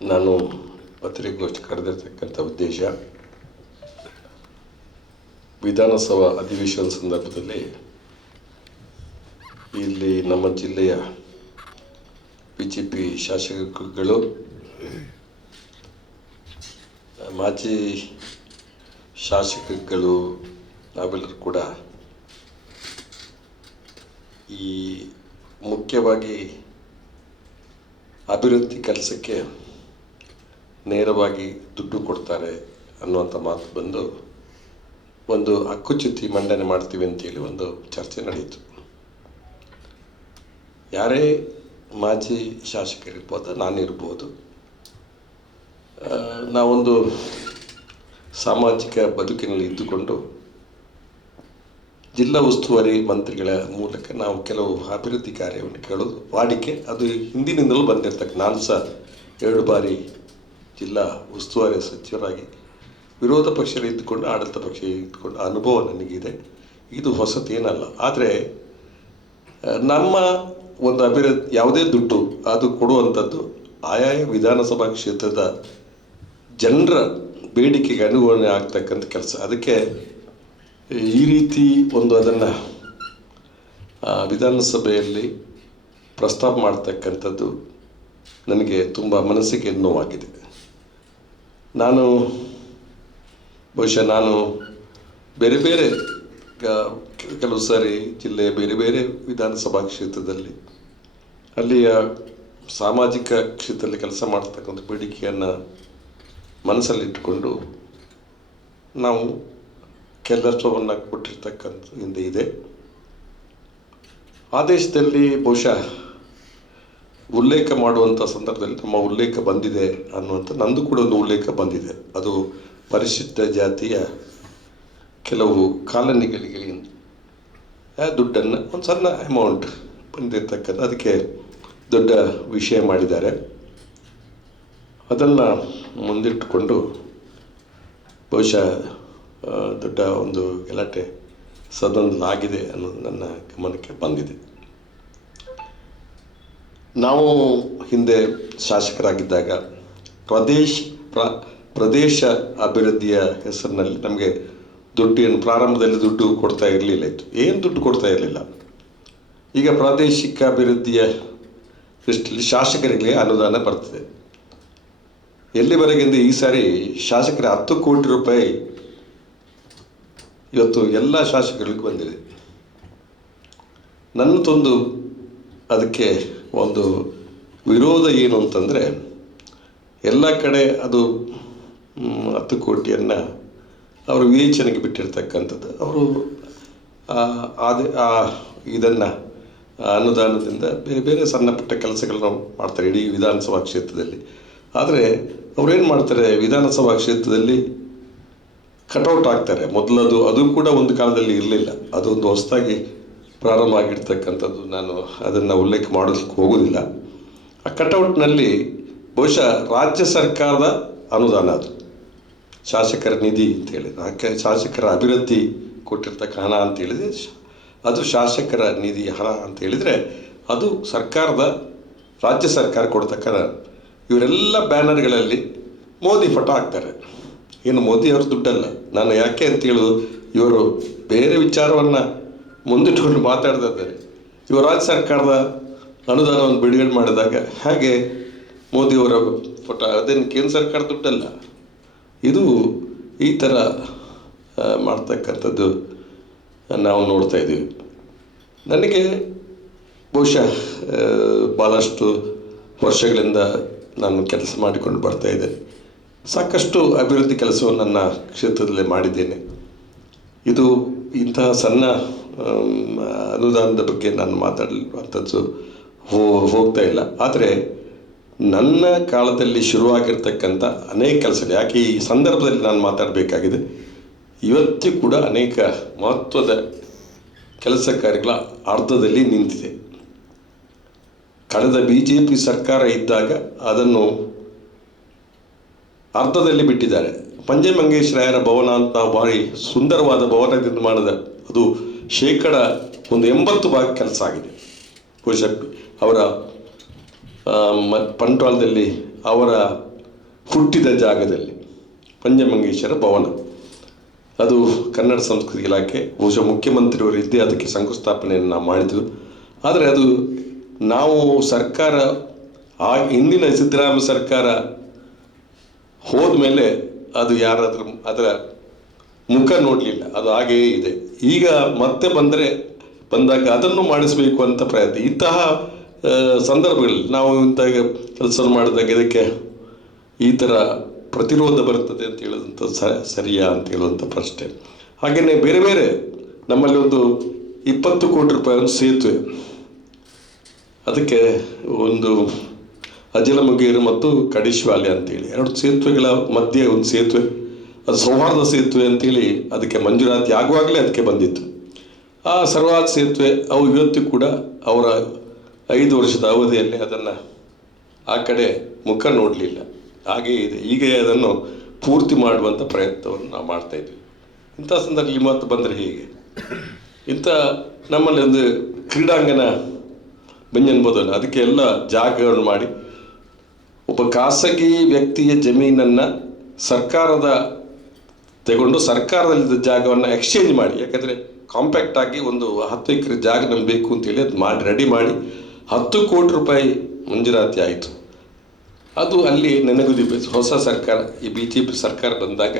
ನಾನು ಪತ್ರಿಕಾಗೋಷ್ಠಿ ಕರೆದಿರ್ತಕ್ಕಂಥ ಉದ್ದೇಶ ವಿಧಾನಸಭಾ ಅಧಿವೇಶನ ಸಂದರ್ಭದಲ್ಲಿ ಇಲ್ಲಿ ನಮ್ಮ ಜಿಲ್ಲೆಯ ಬಿಜೆಪಿ ಶಾಸಕರುಗಳು ಮಾಜಿ ಶಾಸಕರುಗಳು ನಾವೆಲ್ಲರೂ ಕೂಡ ಈ ಮುಖ್ಯವಾಗಿ ಅಭಿವೃದ್ಧಿ ಕೆಲಸಕ್ಕೆ ನೇರವಾಗಿ ದುಡ್ಡು ಕೊಡ್ತಾರೆ ಅನ್ನುವಂಥ ಮಾತು ಬಂದು ಒಂದು ಹಕ್ಕುಚ್ಯುತಿ ಮಂಡನೆ ಮಾಡ್ತೀವಿ ಅಂತೇಳಿ ಒಂದು ಚರ್ಚೆ ನಡೆಯಿತು. ಯಾರೇ ಮಾಜಿ ಶಾಸಕರಿರ್ಬೋದು, ನಾನಿರ್ಬೋದು, ನಾವೊಂದು ಸಾಮಾಜಿಕ ಬದುಕಿನಲ್ಲಿ ಇದ್ದುಕೊಂಡು ಜಿಲ್ಲಾ ಉಸ್ತುವಾರಿ ಮಂತ್ರಿಗಳ ಮೂಲಕ ನಾವು ಕೆಲವು ಅಭಿವೃದ್ಧಿ ಕಾರ್ಯವನ್ನು ಕೇಳೋದು ವಾಡಿಕೆ. ಅದು ಹಿಂದಿನಿಂದಲೂ ಬಂದಿರ್ತಕ್ಕ. ನಾನು ಸಹ 2 ಬಾರಿ ಜಿಲ್ಲಾ ಉಸ್ತುವಾರಿ ಸಚಿವರಾಗಿ ವಿರೋಧ ಪಕ್ಷದಲ್ಲಿ ಇದ್ದುಕೊಂಡು ಆಡಳಿತ ಪಕ್ಷ ಇದ್ದುಕೊಂಡು ಅನುಭವ ನನಗಿದೆ. ಇದು ಹೊಸತೇನಲ್ಲ. ಆದರೆ ನಮ್ಮ ಒಂದು ಅಭಿವೃದ್ಧಿ ಯಾವುದೇ ದುಡ್ಡು ಅದು ಕೊಡುವಂಥದ್ದು ಆಯಾಯ ವಿಧಾನಸಭಾ ಕ್ಷೇತ್ರದ ಜನರ ಬೇಡಿಕೆಗೆ ಅನುಗುಣ ಆಗ್ತಕ್ಕಂಥ ಕೆಲಸ. ಅದಕ್ಕೆ ಈ ರೀತಿ ಒಂದು ಅದನ್ನು ವಿಧಾನಸಭೆಯಲ್ಲಿ ಪ್ರಸ್ತಾಪ ಮಾಡ್ತಕ್ಕಂಥದ್ದು ನನಗೆ ತುಂಬ ಮನಸ್ಸಿಗೆ ನೋವಾಗಿದೆ. ನಾನು ಬೇರೆ ಬೇರೆ ಕೆಲವು ಸಾರಿ ಜಿಲ್ಲೆಯ ಬೇರೆ ಬೇರೆ ವಿಧಾನಸಭಾ ಕ್ಷೇತ್ರದಲ್ಲಿ ಅಲ್ಲಿಯ ಸಾಮಾಜಿಕ ಕ್ಷೇತ್ರದಲ್ಲಿ ಕೆಲಸ ಮಾಡ್ತಕ್ಕಂಥ ಬೇಡಿಕೆಯನ್ನು ಮನಸ್ಸಲ್ಲಿಟ್ಟುಕೊಂಡು ನಾವು ಕೆಲಸವನ್ನು ಕೊಟ್ಟಿರ್ತಕ್ಕಂಥ ಹಿಂದೆ ಇದೆ. ಆದೇಶದಲ್ಲಿ ಬಹುಶಃ ಉಲ್ಲೇಖ ಮಾಡುವಂಥ ಸಂದರ್ಭದಲ್ಲಿ ನಮ್ಮ ಉಲ್ಲೇಖ ಬಂದಿದೆ ಅನ್ನುವಂಥ ನಂದು ಕೂಡ ಒಂದು ಉಲ್ಲೇಖ ಬಂದಿದೆ. ಅದು ಪರಿಶಿಷ್ಟ ಜಾತಿಯ ಕೆಲವು ಕಾಲನಿಗಳಿಗೆ ದುಡ್ಡನ್ನು ಒಂದು ಸಣ್ಣ ಅಮೌಂಟ್ ಬಂದಿರತಕ್ಕಂಥ ಅದಕ್ಕೆ ದೊಡ್ಡ ವಿಷಯ ಮಾಡಿದ್ದಾರೆ. ಅದನ್ನು ಮುಂದಿಟ್ಟುಕೊಂಡು ಬಹುಶಃ ದೊಡ್ಡ ಒಂದು ಗಲಾಟೆ ಸದನದಲ್ಲಾಗಿದೆ ಅನ್ನೋದು ನನ್ನ ಗಮನಕ್ಕೆ ಬಂದಿದೆ. ನಾವು ಹಿಂದೆ ಶಾಸಕರಾಗಿದ್ದಾಗ ಪ್ರದೇಶ ಅಭಿವೃದ್ಧಿಯ ಹೆಸರಿನಲ್ಲಿ ನಮಗೆ ದುಡ್ಡೇನು ಪ್ರಾರಂಭದಲ್ಲಿ ದುಡ್ಡು ಕೊಡ್ತಾ ಇರಲಿಲ್ಲ. ಏನು ದುಡ್ಡು ಕೊಡ್ತಾ ಇರಲಿಲ್ಲ. ಈಗ ಪ್ರಾದೇಶಿಕ ಅಭಿವೃದ್ಧಿಯ ದೃಷ್ಟಿಯಲ್ಲಿ ಶಾಸಕರಿಗೆ ಅನುದಾನ ಬರ್ತದೆ. ಎಲ್ಲಿವರೆಗೆಂದು ಈ ಸಾರಿ ಶಾಸಕರ 10 ಕೋಟಿ ರೂಪಾಯಿ ಇವತ್ತು ಎಲ್ಲ ಶಾಸಕರಿಗೂ ಬಂದಿದೆ. ನನ್ನದೊಂದು ಅದಕ್ಕೆ ಒಂದು ವಿರೋಧ ಏನು ಅಂತಂದರೆ, ಎಲ್ಲ ಕಡೆ ಅದು 10 ಕೋಟಿಯನ್ನು ಅವರು ವಿವೇಚನೆಗೆ ಬಿಟ್ಟಿರ್ತಕ್ಕಂಥದ್ದು. ಅವರು ಇದನ್ನು ಅನುದಾನದಿಂದ ಬೇರೆ ಬೇರೆ ಸಣ್ಣ ಪುಟ್ಟ ಕೆಲಸಗಳನ್ನು ಮಾಡ್ತಾರೆ ಇಡೀ ವಿಧಾನಸಭಾ ಕ್ಷೇತ್ರದಲ್ಲಿ. ಆದರೆ ಅವರೇನು ಮಾಡ್ತಾರೆ, ವಿಧಾನಸಭಾ ಕ್ಷೇತ್ರದಲ್ಲಿ ಕಟೌಟ್ ಹಾಕ್ತಾರೆ. ಮೊದಲದು ಅದು ಕೂಡ ಒಂದು ಕಾಲದಲ್ಲಿ ಇರಲಿಲ್ಲ. ಅದೊಂದು ಹೊಸದಾಗಿ ಪ್ರಾರಂಭ ಆಗಿರ್ತಕ್ಕಂಥದ್ದು. ನಾನು ಅದನ್ನು ಉಲ್ಲೇಖ ಮಾಡೋದಕ್ಕೆ ಹೋಗೋದಿಲ್ಲ. ಆ ಕಟೌಟ್ನಲ್ಲಿ ಬಹುಶಃ ರಾಜ್ಯ ಸರ್ಕಾರದ ಅನುದಾನ, ಅದು ಶಾಸಕರ ನಿಧಿ ಅಂತೇಳಿ, ಶಾಸಕರ ಅಭಿವೃದ್ಧಿ ಕೊಟ್ಟಿರ್ತಕ್ಕ ಹಣ ಅಂತೇಳಿದರೆ ಅದು ಶಾಸಕರ ನಿಧಿ ಹಣ ಅಂತೇಳಿದರೆ ಅದು ರಾಜ್ಯ ಸರ್ಕಾರ ಕೊಡ್ತಕ್ಕ. ಇವರೆಲ್ಲ ಬ್ಯಾನರ್ಗಳಲ್ಲಿ ಮೋದಿ ಫೋಟೋ ಹಾಕ್ತಾರೆ. ಏನು ಮೋದಿ ಅವ್ರ ದುಡ್ಡಲ್ಲ. ನಾನು ಯಾಕೆ ಅಂತೇಳೋದು, ಇವರು ಬೇರೆ ವಿಚಾರವನ್ನು ಮುಂದಿಟ್ಟುಕೊಂಡು ಮಾತಾಡ್ತಾ ಇದ್ದಾರೆ. ಇವರು ರಾಜ್ಯ ಸರ್ಕಾರದ ಅನುದಾನವನ್ನು ಬಿಡುಗಡೆ ಮಾಡಿದಾಗ ಹಾಗೆ ಮೋದಿಯವರ ಫೋಟೋ, ಅದೇನು ಕೇಂದ್ರ ಸರ್ಕಾರ ದುಡ್ಡಲ್ಲ. ಇದು ಈ ಥರ ಮಾಡ್ತಕ್ಕಂಥದ್ದು ನಾವು ನೋಡ್ತಾ ಇದ್ದೀವಿ. ನನಗೆ ಬಹುಶಃ ಭಾಳಷ್ಟು ವರ್ಷಗಳಿಂದ ನಾನು ಕೆಲಸ ಮಾಡಿಕೊಂಡು ಬರ್ತಾಯಿದ್ದೆ. ಸಾಕಷ್ಟು ಅಭಿವೃದ್ಧಿ ಕೆಲಸವನ್ನು ನನ್ನ ಕ್ಷೇತ್ರದಲ್ಲೇ ಮಾಡಿದ್ದೇನೆ. ಇದು ಇಂತಹ ಸಣ್ಣ ಅನುದಾನದ ಬಗ್ಗೆ ನಾನು ಮಾತಾಡುವಂಥದ್ದು ಹೋಗ್ತಾ ಇಲ್ಲ. ಆದರೆ ನನ್ನ ಕಾಲದಲ್ಲಿ ಶುರುವಾಗಿರ್ತಕ್ಕಂಥ ಅನೇಕ ಕೆಲಸ, ಯಾಕೆ ಈ ಸಂದರ್ಭದಲ್ಲಿ ನಾನು ಮಾತಾಡಬೇಕಾಗಿದೆ, ಇವತ್ತೂ ಕೂಡ ಅನೇಕ ಮಹತ್ವದ ಕೆಲಸ ಕಾರ್ಯಗಳ ಅರ್ಧದಲ್ಲಿ ನಿಂತಿದೆ. ಕಳೆದ BJP ಸರ್ಕಾರ ಇದ್ದಾಗ ಅದನ್ನು ಅರ್ಧದಲ್ಲಿ ಬಿಟ್ಟಿದ್ದಾರೆ. ಪಂಚಮಂಗೇಶ್ವರಾಯರ ಭವನ ಅಂತ ನಾವು ಭಾರಿ ಸುಂದರವಾದ ಭವನ ನಿರ್ಮಾಣದ, ಅದು 80% ಕೆಲಸ ಆಗಿದೆ. ಬಹುಶಃ ಅವರ ಬಂಟ್ವಾಳದಲ್ಲಿ ಅವರ ಹುಟ್ಟಿದ ಜಾಗದಲ್ಲಿ ಪಂಚಮಂಗೇಶ್ವರ ಭವನ, ಅದು ಕನ್ನಡ ಸಂಸ್ಕೃತಿ ಇಲಾಖೆ, ಬಹುಶಃ ಮುಖ್ಯಮಂತ್ರಿಯವರು ಇದ್ದೇ ಅದಕ್ಕೆ ಶಂಕುಸ್ಥಾಪನೆಯನ್ನು ನಾವು ಮಾಡಿದ್ವು. ಆದರೆ ಅದು ನಾವು ಸರ್ಕಾರ ಹಿಂದಿನ ಸಿದ್ದರಾಮಯ್ಯ ಸರ್ಕಾರ ಹೋದ್ಮೇಲೆ ಅದು ಯಾರಾದ್ರೂ ಅದರ ಮುಖ ನೋಡಲಿಲ್ಲ, ಅದು ಹಾಗೆಯೇ ಇದೆ. ಈಗ ಮತ್ತೆ ಬಂದಾಗ ಅದನ್ನು ಮಾಡಿಸಬೇಕು ಅಂತ ಪ್ರಯತ್ನ. ಇಂತಹ ಸಂದರ್ಭಗಳಲ್ಲಿ ನಾವು ಇಂಥ ಕೆಲಸ ಮಾಡಿದಾಗ ಇದಕ್ಕೆ ಈ ಥರ ಪ್ರತಿರೋಧ ಬರ್ತದೆ ಅಂತ ಹೇಳೋದಂಥ ಸರಿಯಾ ಅಂತ ಹೇಳುವಂಥ ಪ್ರಶ್ನೆ. ಹಾಗೆಯೇ ಬೇರೆ ಬೇರೆ ನಮ್ಮಲ್ಲಿ ಒಂದು 20 ಕೋಟಿ ರೂಪಾಯಿ ಒಂದು ಸೇತುವೆ, ಅದಕ್ಕೆ ಒಂದು ಅಜಲಮುಗೇರು ಮತ್ತು ಕಡಿಶ್ವಾಲೆ ಅಂತೇಳಿ 2 ಸೇತುವೆಗಳ ಮಧ್ಯೆ ಒಂದು ಸೇತುವೆ, ಅದು ಸೌಹಾರ್ದ ಸೇತುವೆ ಅಂತೇಳಿ ಅದಕ್ಕೆ ಮಂಜೂರಾತಿ ಆಗುವಾಗಲೇ ಅದಕ್ಕೆ ಬಂದಿತ್ತು. ಆ ಸರ್ವಾದ ಸೇತುವೆ ಅವು ಇವತ್ತು ಕೂಡ ಅವರ 5 ವರ್ಷದ ಅವಧಿಯಲ್ಲಿ ಅದನ್ನು ಆ ಕಡೆ ಮುಖ ನೋಡಲಿಲ್ಲ, ಹಾಗೆಯೇ ಇದೆ. ಈಗ ಅದನ್ನು ಪೂರ್ತಿ ಮಾಡುವಂಥ ಪ್ರಯತ್ನವನ್ನು ನಾವು ಮಾಡ್ತಾಯಿದ್ವಿ. ಇಂಥ ಸಂದರ್ಭದಲ್ಲಿ ಮತ್ತೆ ಬಂದರೆ ಹೀಗೆ ಇಂಥ ನಮ್ಮಲ್ಲಿ ಒಂದು ಕ್ರೀಡಾಂಗಣ ಬೆಂಜನ್ಬೋದಲ್ಲ, ಅದಕ್ಕೆ ಎಲ್ಲ ಜಾಗಗಳನ್ನು ಮಾಡಿ ಒಬ್ಬ ಖಾಸಗಿ ವ್ಯಕ್ತಿಯ ಜಮೀನನ್ನು ಸರ್ಕಾರದ ತಗೊಂಡು ಸರ್ಕಾರದಲ್ಲಿದ್ದ ಜಾಗವನ್ನು ಎಕ್ಸ್ಚೇಂಜ್ ಮಾಡಿ, ಯಾಕಂದರೆ ಕಾಂಪ್ಯಾಕ್ಟ್ ಆಗಿ ಒಂದು 10 ಎಕರೆ ಜಾಗ ನಮ್ಗೆ ಬೇಕು ಅಂತೇಳಿ ಅದು ಮಾಡಿ ರೆಡಿ ಮಾಡಿ 10 ಕೋಟಿ ರೂಪಾಯಿ ಮಂಜೂರಾತಿ ಆಯಿತು. ಅದು ಅಲ್ಲಿ ನೆನಗುದಿ ಹೊಸ ಸರ್ಕಾರ, ಈ BJP ಸರ್ಕಾರ ಬಂದಾಗ